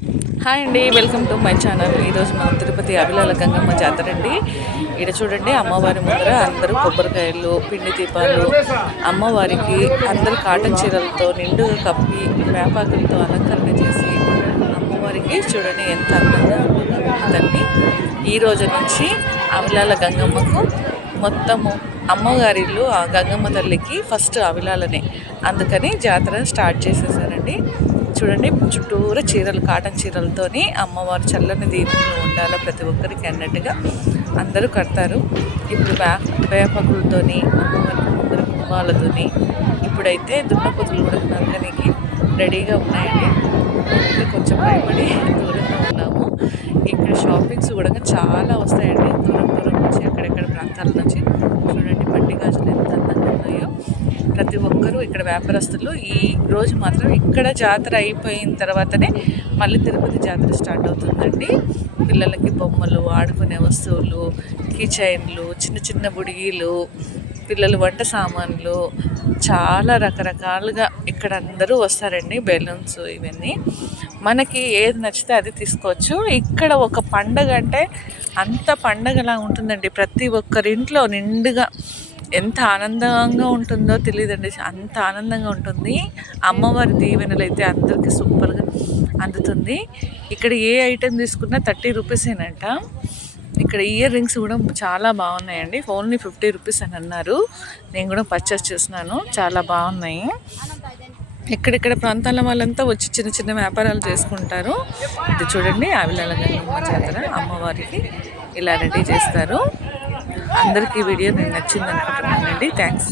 Hi అండి, welcome to my channel. ఈరోజు మనం తిరుపతి అవిలాల గంగమ్మ జాతర అండి. ఇక్కడ చూడండి, అమ్మవారి ముందర అందరూ కొబ్బరికాయలు, పిండి దీపాలు, అమ్మవారికి అందరూ కాటన్ చీరలతో నిండుగా కప్పి వేపాకులతో అలంకరణ చేసి అమ్మవారికి చూడండి ఎంత అందంగా ఉంటుందండి. ఈ రోజు నుంచి అవిలాల గంగమ్మకు మొత్తము అమ్మగారి ఇల్లు ఆ గంగమ్మ తల్లికి ఫస్ట్ అవిలాలనే, అందుకని జాతర స్టార్ట్ చేసేసారండి. చూడండి, చుట్టూరా చీరలు, కాటన్ చీరలతోని అమ్మవారు చల్లని దీపంలో ఉండాలి ప్రతి ఒక్కరికి అన్నట్టుగా అందరూ కడతారు. ఇప్పుడు వేపకులతోని అమ్మవారికి ముందర కుంభాలతోని ఇప్పుడైతే దున్నపోతులు కూడా నరకనికి రెడీగా ఉన్నాయండి. కొంచెం భయపడి దూరంగా ఉన్నాము. ఇక్కడ షాపింగ్స్ కూడా చాలా వస్తాయండి, దూరం దూరం నుంచి, ఎక్కడెక్కడ ప్రాంతాల నుంచి. చూడండి మట్టి గాజులు ఎంత అందంగా ఉన్నాయో. ప్రతి ఒక్కరూ ఇక్కడ వ్యాపారస్తులు ఈ రోజు మాత్రం ఇక్కడ జాతర అయిపోయిన తర్వాతనే మళ్ళీ తిరుపతి జాతర స్టార్ట్ అవుతుందండి. పిల్లలకి బొమ్మలు, ఆడుకునే వస్తువులు, కీచైన్లు, చిన్న చిన్న బుడిగీలు, పిల్లలు వంట సామాన్లు, చాలా రకరకాలుగా ఇక్కడ అందరూ వస్తారండి. బెలూన్స్ ఇవన్నీ మనకి ఏది నచ్చితే అది తీసుకోవచ్చు. ఇక్కడ ఒక పండగ అంటే అంత పండగలా ఉంటుందండి. ప్రతి ఒక్కరింట్లో నిండుగా ఎంత ఆనందంగా ఉంటుందో తెలియదండి, అంత ఆనందంగా ఉంటుంది. అమ్మవారి దీవెనలు అయితే అందరికీ సూపర్గా అందుతుంది. ఇక్కడ ఏ ఐటెం తీసుకున్నా 30 రూపీసేనంట. ఇక్కడ ఇయర్ రింగ్స్ కూడా చాలా బాగున్నాయండి, ఓన్లీ 50 రూపీస్ అని అన్నారు. నేను కూడా పర్చేస్ చేసినాను, చాలా బాగున్నాయి. ఎక్కడెక్కడ ప్రాంతాల వాళ్ళంతా వచ్చి చిన్న చిన్న వ్యాపారాలు చేసుకుంటారు. ఇది చూడండి, అవిలాల గంగమ్మ జాతర అమ్మవారికి ఇలా రెడీ చేస్తారు. అందరికీ వీడియో నేను నచ్చింది అనుకుంటున్నానండి. థ్యాంక్స్.